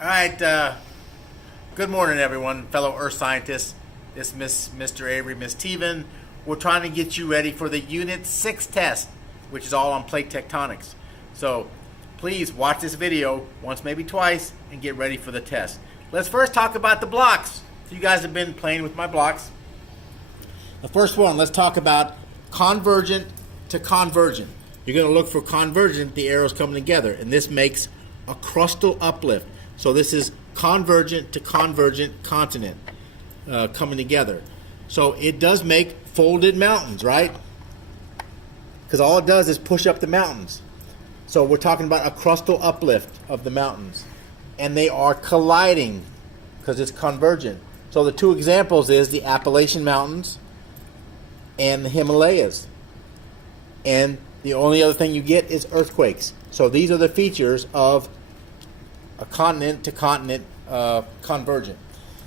All right. Good morning, everyone, fellow Earth scientists. This is Mr. Avery, Miss Teven. We're trying to get you ready for the Unit 6 test, which is all on plate tectonics. So please watch this video once, maybe twice, and get ready for the test. Let's first talk about the blocks. So you guys have been playing with my blocks. The first one, let's talk about convergent to convergent. You're going to look for convergent, the arrows coming together, and this makes a crustal uplift. So this is convergent to convergent continent coming together. So it does make folded mountains, right? Because all it does is push up the mountains. So we're talking about a crustal uplift of the mountains. And they are colliding because it's convergent. So the two examples is the Appalachian Mountains and the Himalayas. And the only other thing you get is earthquakes. So these are the features of a continent to continent convergent.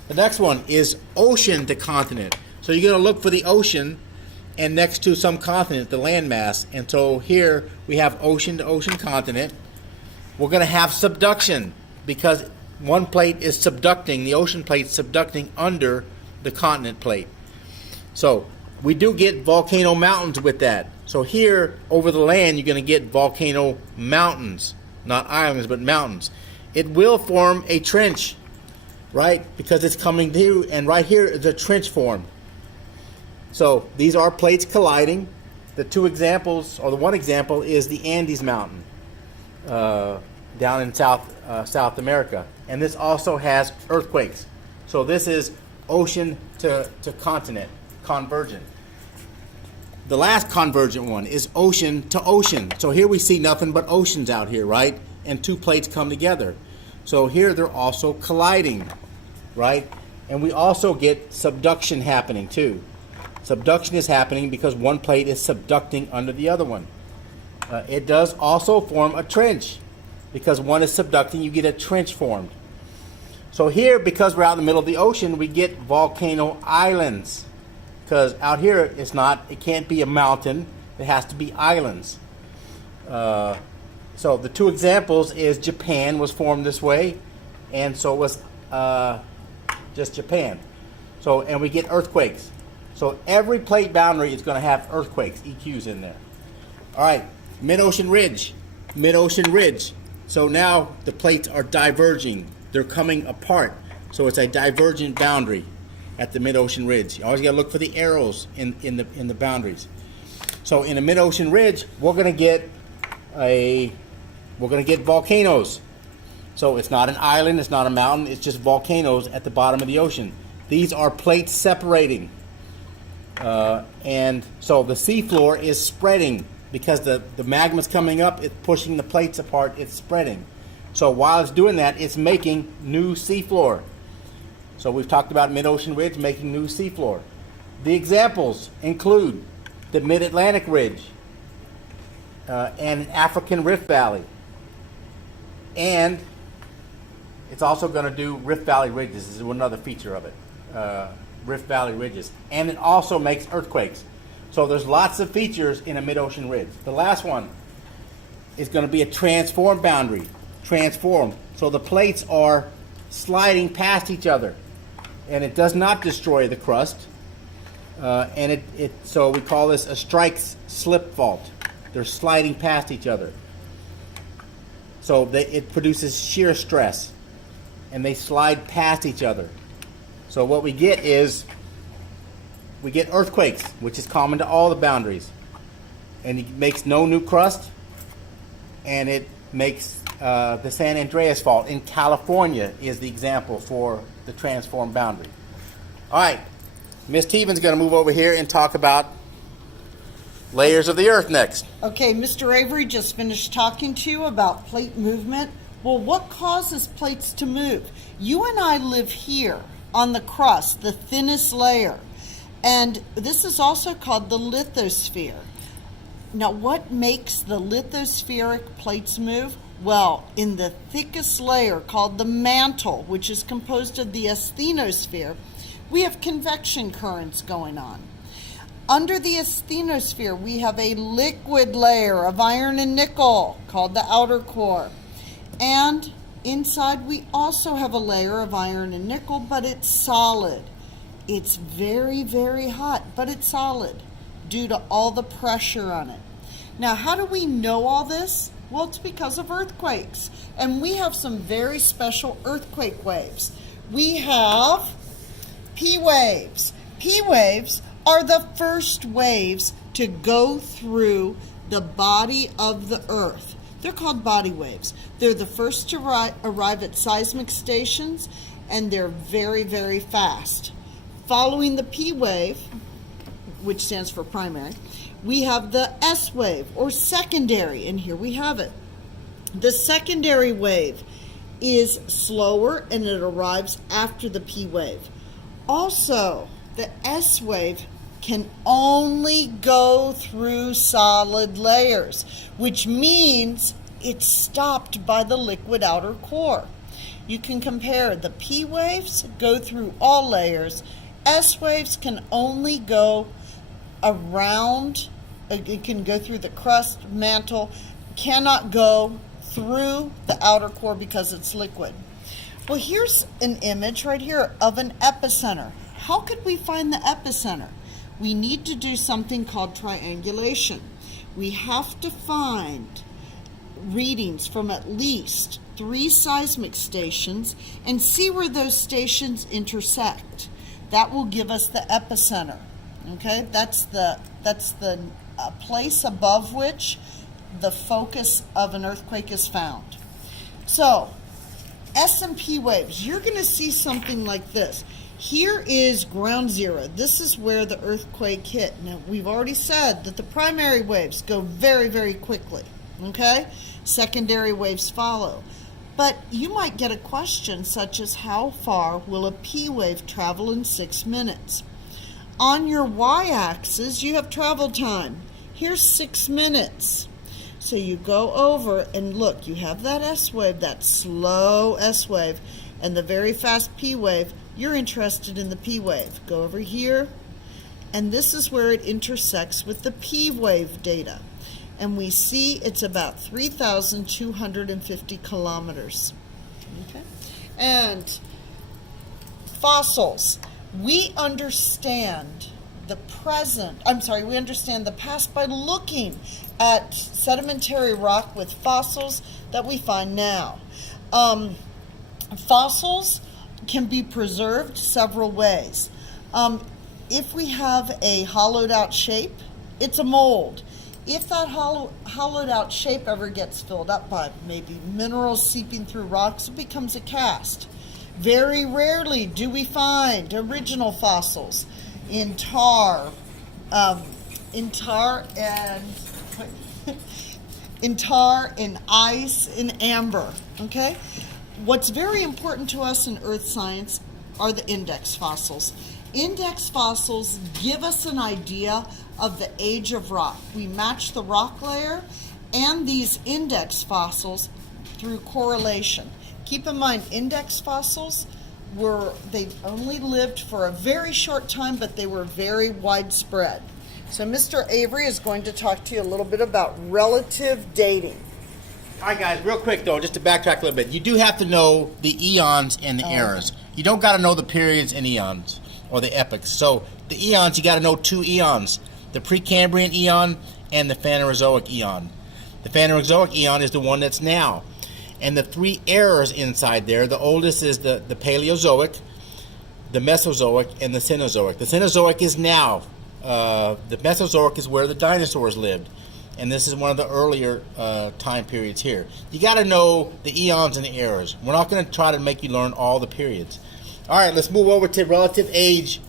The next one is ocean to continent. So you're going to look for the ocean and next to some continent, the landmass. And so here we have ocean to ocean continent. We're going to have subduction because one plate is subducting, the ocean plate subducting under the continent plate. So we do get volcano mountains with that. So here over the land you're going to get volcano mountains, not islands but mountains. It will form a trench, right? Because it's coming through, and right here is a trench formed. So these are plates colliding. The two examples, or the one example, is the Andes Mountain down in South America. And this also has earthquakes. So this is ocean to continent, convergent. The last convergent one is ocean to ocean. So here we see nothing but oceans out here, right? And two plates come together. So here they're also colliding, right? And we also get subduction happening too. Subduction is happening because one plate is subducting under the other one. It does also form a trench. Because one is subducting, you get a trench formed. So here, because we're out in the middle of the ocean, we get volcano islands. Because out here, it can't be a mountain. It has to be islands. So the two examples is Japan was formed this way, and so was just Japan. So, and we get earthquakes. So every plate boundary is going to have earthquakes, EQs in there. All right, mid-ocean ridge. Mid-ocean ridge. So now the plates are diverging. They're coming apart. So it's a divergent boundary at the mid-ocean ridge. You always got to look for the arrows in the boundaries. So in a mid-ocean ridge, we're going to get volcanoes. So it's not an island, it's not a mountain, it's just volcanoes at the bottom of the ocean. These are plates separating. And so the seafloor is spreading because the magma's coming up, it's pushing the plates apart, it's spreading. So while it's doing that, it's making new seafloor. So we've talked about mid-ocean ridge making new seafloor. The examples include the mid-Atlantic ridge and an African Rift Valley. And it's also going to do Rift Valley ridges. This is another feature of it. Rift Valley ridges. And it also makes earthquakes. So there's lots of features in a mid-ocean ridge. The last one is going to be a transform boundary. Transform. So the plates are sliding past each other. And it does not destroy the crust. So we call this a strike-slip fault. They're sliding past each other. So it produces shear stress. And they slide past each other. So what we get is, we get earthquakes, which is common to all the boundaries. And it makes no new crust. And it makes the San Andreas Fault in California is the example for the transform boundary. All right, Miss Teven's going to move over here and talk about layers of the Earth next. Okay, Mr. Avery just finished talking to you about plate movement. Well, what causes plates to move? You and I live here on the crust, the thinnest layer. And this is also called the lithosphere. Now, what makes the lithospheric plates move? Well, in the thickest layer called the mantle, which is composed of the asthenosphere, we have convection currents going on. Under the asthenosphere, we have a liquid layer of iron and nickel called the outer core. And Inside, we also have a layer of iron and nickel, but it's solid. It's very, very hot, but it's solid due to all the pressure on it. Now, how do we know all this? Well, it's because of earthquakes. And we have some very special earthquake waves. We have P waves. P waves are the first waves to go through the body of the earth. They're called body waves. They're the first to arrive at seismic stations, and they're very, very fast. Following the P wave, which stands for primary, we have the S wave, or secondary, and here we have it. The secondary wave is slower, and it arrives after the P wave. Also, the S wave can only go through solid layers, which means it's stopped by the liquid outer core. You can compare the P waves go through all layers. S waves can only go around, it can go through the crust, mantle, cannot go through the outer core because it's liquid. Well, here's an image right here of an epicenter. How could we find the epicenter? We need to do something called triangulation. We have to find readings from at least 3 seismic stations and see where those stations intersect. That will give us the epicenter. Okay, that's the place above which the focus of an earthquake is found. So, S and P waves, you're going to see something like this. Here is ground zero. This is where the earthquake hit. Now, we've already said that the primary waves go very, very quickly. Okay? Secondary waves follow. But you might get a question such as, how far will a P wave travel in 6 minutes? On your y-axis, you have travel time. Here's 6 minutes. So you go over and look, you have that S wave, that slow S wave, and the very fast P wave. You're interested in the P wave. Go over here, and this is where it intersects with the P wave data. And we see it's about 3,250 kilometers. Okay? And fossils. We understand the past by looking at sedimentary rock with fossils that we find now. Fossils can be preserved several ways. If we have a hollowed out shape, it's a mold. If that hollowed out shape ever gets filled up by maybe minerals seeping through rocks, it becomes a cast. Very rarely do we find original fossils in tar, in ice, in amber. Okay. What's very important to us in earth science are the index fossils. Index fossils give us an idea of the age of rock. We match the rock layer and these index fossils through correlation. Keep in mind, index fossils they only lived for a very short time, but they were very widespread. So Mr. Avery is going to talk to you a little bit about relative dating. All right, guys, real quick, though, just to backtrack a little bit. You do have to know the eons and the eras. You don't got to know the periods and eons, or the epochs. So the eons, you got to know 2 eons, the Precambrian eon and the Phanerozoic eon. The Phanerozoic eon is the one that's now. And the 3 eras inside there, the oldest is the Paleozoic, the Mesozoic, and the Cenozoic. The Cenozoic is now. The Mesozoic is where the dinosaurs lived. And this is one of the earlier time periods here. You got to know the eons and the eras. We're not going to try to make you learn all the periods. All right, let's move over to relative age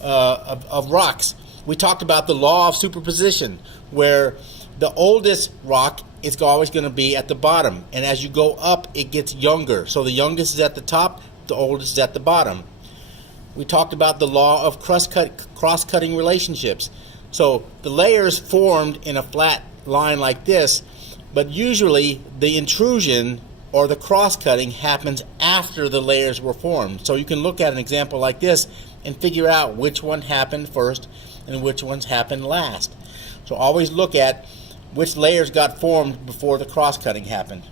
of rocks. We talked about the law of superposition, where the oldest rock is always going to be at the bottom. And as you go up, it gets younger. So the youngest is at the top, the oldest is at the bottom. We talked about the law of cross-cutting relationships. So the layers formed in a flat line like this, but usually the intrusion or the cross-cutting happens after the layers were formed. So you can look at an example like this and figure out which one happened first and which ones happened last. So always look at which layers got formed before the cross-cutting happened.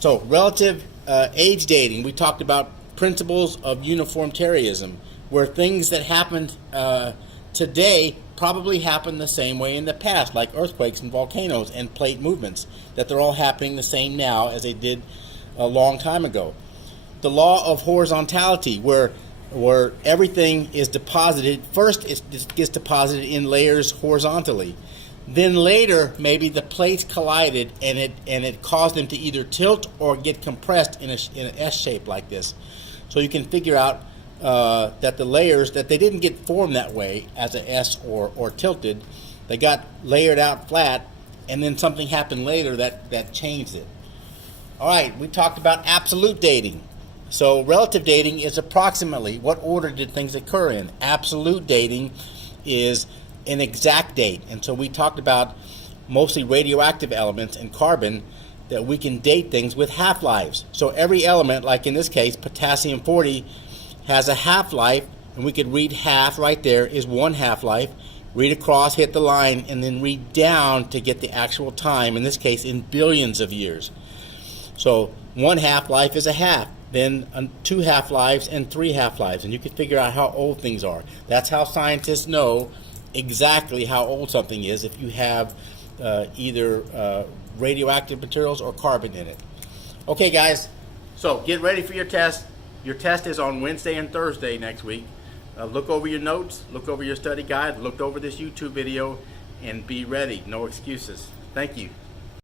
So relative age dating. We talked about principles of uniformitarianism, where things that happened today probably happened the same way in the past, like earthquakes and volcanoes and plate movements, that they're all happening the same now as they did a long time ago. The law of horizontality, where everything is deposited. First, it gets deposited in layers horizontally. Then later, maybe the plates collided and it caused them to either tilt or get compressed in an S shape like this. So you can figure out that the layers, that they didn't get formed that way as an S or tilted. They got layered out flat, and then something happened later that changed it. All right, we talked about absolute dating. So relative dating is approximately what order did things occur in. Absolute dating is an exact date. And so we talked about mostly radioactive elements and carbon, that we can date things with half-lives. So every element, like in this case, potassium-40, has a half-life, and we could read half right there is one half-life, read across, hit the line, and then read down to get the actual time, in this case in billions of years. So one half-life is a half, then 2 half-lives and 3 half-lives, and you can figure out how old things are. That's how scientists know exactly how old something is, if you have either radioactive materials or carbon in it. Okay, guys, so get ready for your test. Your test is on Wednesday and Thursday next week. Look over your notes, look over your study guide, look over this YouTube video, and be ready. No excuses. Thank you.